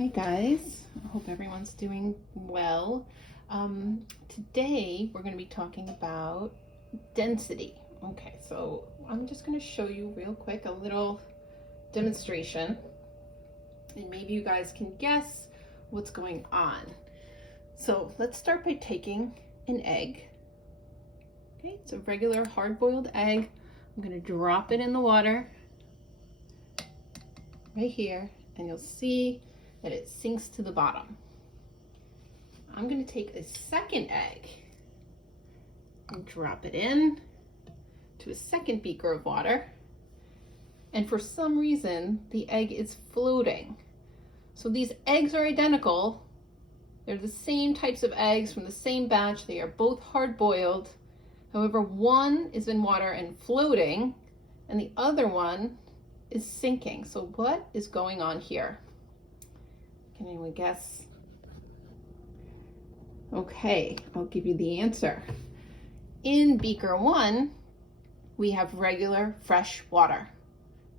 Hi guys, I hope everyone's doing well. Today we're going to be talking about density. Okay, so I'm just going to show you real quick a little demonstration and maybe you guys can guess what's going on. So let's start by taking an egg. Okay, it's a regular hard-boiled egg. I'm going to drop it in the water right here and you'll see that it sinks to the bottom. I'm going to take a second egg and drop it in to a second beaker of water. And for some reason, the egg is floating. So these eggs are identical. They're the same types of eggs from the same batch. They are both hard boiled. However, one is in water and floating, and the other one is sinking. So what is going on here? Can anyone guess? Okay, I'll give you the answer. In beaker 1, we have regular fresh water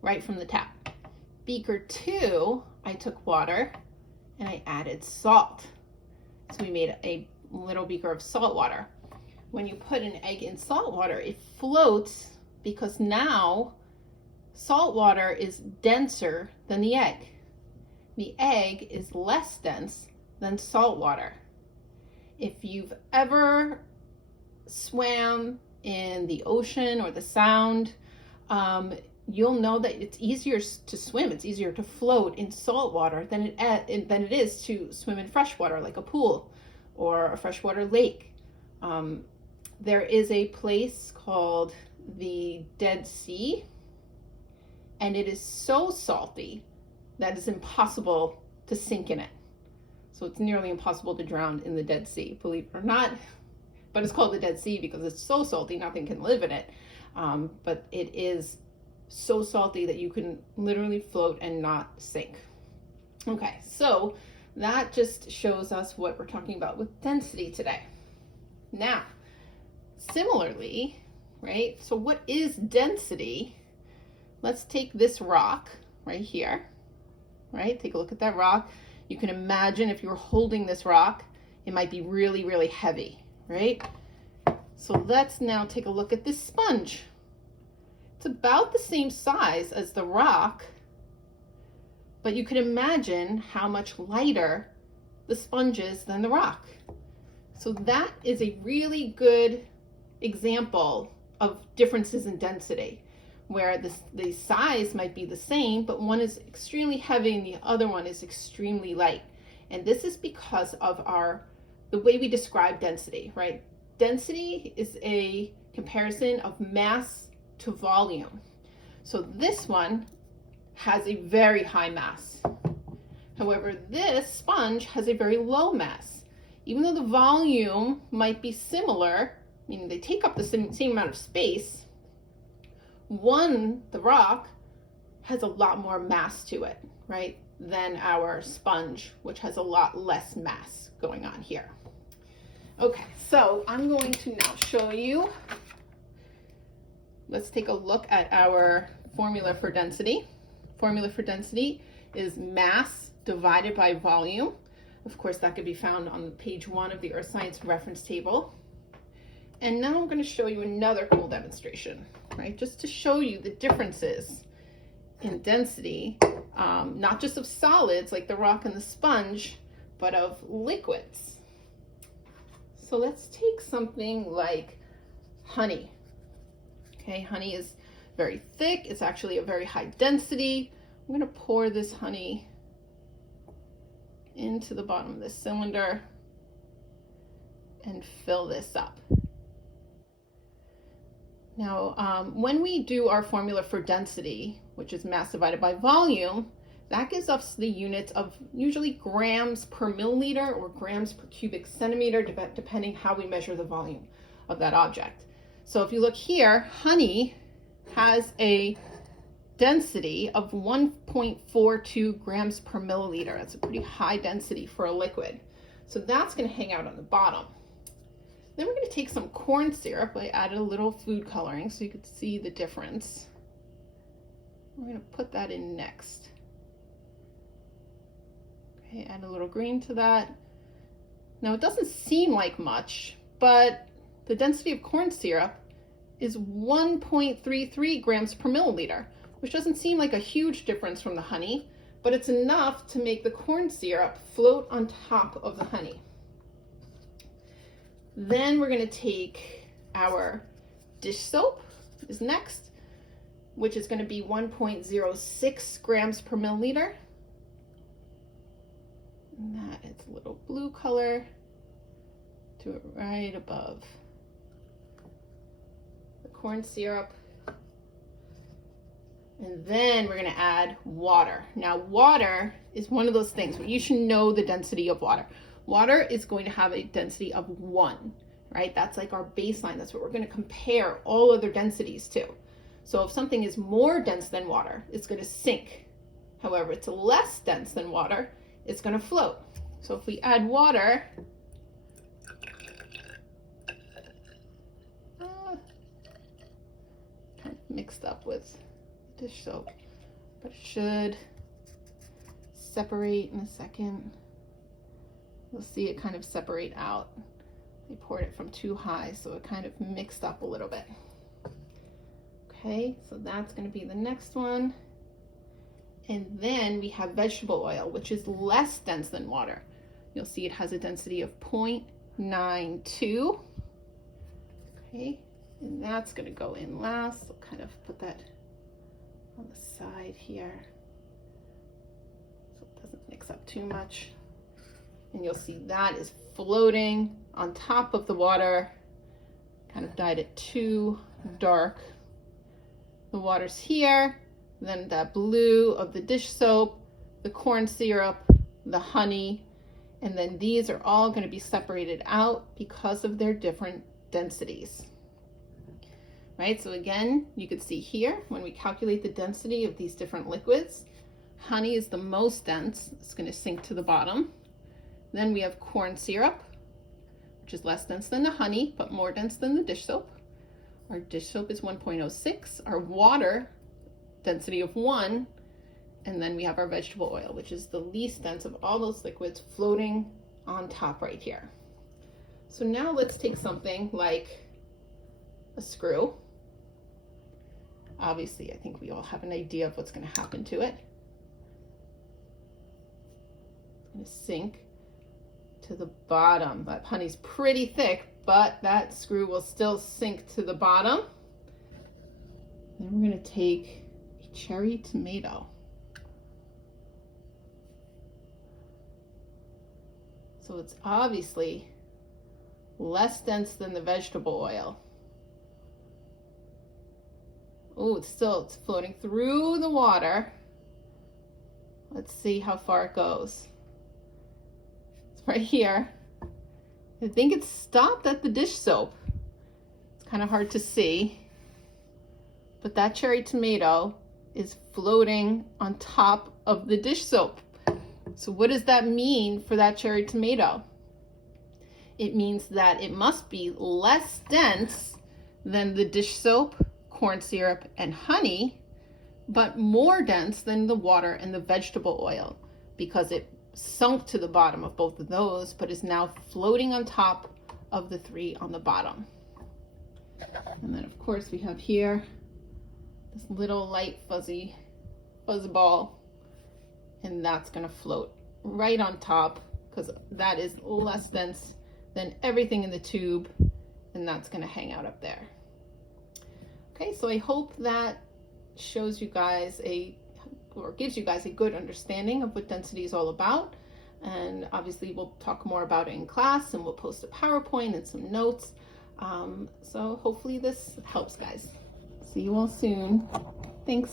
right from the tap. Beaker 2, I took water and I added salt. So we made a little beaker of salt water. When you put an egg in salt water, it floats because now salt water is denser than the egg. The egg is less dense than salt water. If you've ever swam in the ocean or the sound, you'll know that it's easier to swim, it's easier to float in salt water than it is to swim in fresh water, like a pool or a freshwater lake. There is a place called the Dead Sea, and it is so salty that it's impossible to sink in it. So it's nearly impossible to drown in the Dead Sea, believe it or not. But it's called the Dead Sea because it's so salty, nothing can live in it. But it is so salty that you can literally float and not sink. Okay, so that just shows us what we're talking about with density today. Now, similarly, right? So what is density? Let's take this rock right here, right? Take a look at that rock. You can imagine if you were holding this rock, it might be really, really heavy, right? So let's now take a look at this sponge. It's about the same size as the rock, but you can imagine how much lighter the sponge is than the rock. So that is a really good example of differences in density, where the size might be the same, but one is extremely heavy and the other one is extremely light. And this is because of the way we describe density, right? Density is a comparison of mass to volume. So this one has a very high mass. However, this sponge has a very low mass. Even though the volume might be similar, meaning they take up the same amount of space, the rock, has a lot more mass to it, right, than our sponge, which has a lot less mass going on here. Okay, so I'm going to now show you. Let's take a look at our formula for density. Formula for density is mass divided by volume. Of course, that could be found on page 1 of the Earth Science reference table. And now I'm going to show you another cool demonstration, right? Just to show you the differences in density, not just of solids like the rock and the sponge, but of liquids. So let's take something like honey. Okay, honey is very thick. It's actually a very high density. I'm going to pour this honey into the bottom of this cylinder and fill this up. Now, when we do our formula for density, which is mass divided by volume, that gives us the units of usually grams per milliliter or grams per cubic centimeter, depending how we measure the volume of that object. So if you look here, honey has a density of 1.42 grams per milliliter. That's a pretty high density for a liquid. So that's going to hang out on the bottom. Then we're going to take some corn syrup. I added a little food coloring so you could see the difference. We're going to put that in next. Okay, add a little green to that. Now it doesn't seem like much, but the density of corn syrup is 1.33 grams per milliliter, which doesn't seem like a huge difference from the honey, but it's enough to make the corn syrup float on top of the honey. Then we're going to take our dish soap is next, which is going to be 1.06 grams per milliliter. And that is a little blue color to it right above the corn syrup. And then we're going to add water. Now, water is one of those things where you should know the density of water. Water is going to have a density of 1, right? That's like our baseline. That's what we're going to compare all other densities to. So if something is more dense than water, it's going to sink. However, it's less dense than water, it's going to float. So if we add water, kind of mixed up with dish soap, but it should separate in a second. You'll see it kind of separate out. I poured it from too high, so it kind of mixed up a little bit. Okay, so that's going to be the next one. And then we have vegetable oil, which is less dense than water. You'll see it has a density of 0.92. Okay, and that's going to go in last. So kind of put that on the side here so it doesn't mix up too much. And you'll see that is floating on top of the water. Kind of dyed it too dark. The water's here, then that blue of the dish soap, the corn syrup, the honey, and then these are all going to be separated out because of their different densities. Right, so again, you could see here when we calculate the density of these different liquids, honey is the most dense. It's going to sink to the bottom. Then we have corn syrup, which is less dense than the honey, but more dense than the dish soap. Our dish soap is 1.06. Our water, density of 1. And then we have our vegetable oil, which is the least dense of all those liquids floating on top right here. So now let's take something like a screw. Obviously, I think we all have an idea of what's going to happen to it. It's going to sink to the bottom. That honey's pretty thick, but that screw will still sink to the bottom. Then we're going to take a cherry tomato. So it's obviously less dense than the vegetable oil. Oh, it's floating through the water. Let's see how far it goes. It's right here. I think it's stopped at the dish soap. It's kind of hard to see, but that cherry tomato is floating on top of the dish soap. So what does that mean for that cherry tomato? It means that it must be less dense than the dish soap, corn syrup, and honey, but more dense than the water and the vegetable oil because it sunk to the bottom of both of those, but is now floating on top of the 3 on the bottom. And then of course we have here this little light fuzzy ball, and that's going to float right on top because that is less dense than everything in the tube, and that's going to hang out up there. Okay, so I hope that shows you guys or gives you guys a good understanding of what density is all about. And obviously we'll talk more about it in class, and we'll post a PowerPoint and some notes. So hopefully this helps, guys. See you all soon. Thanks.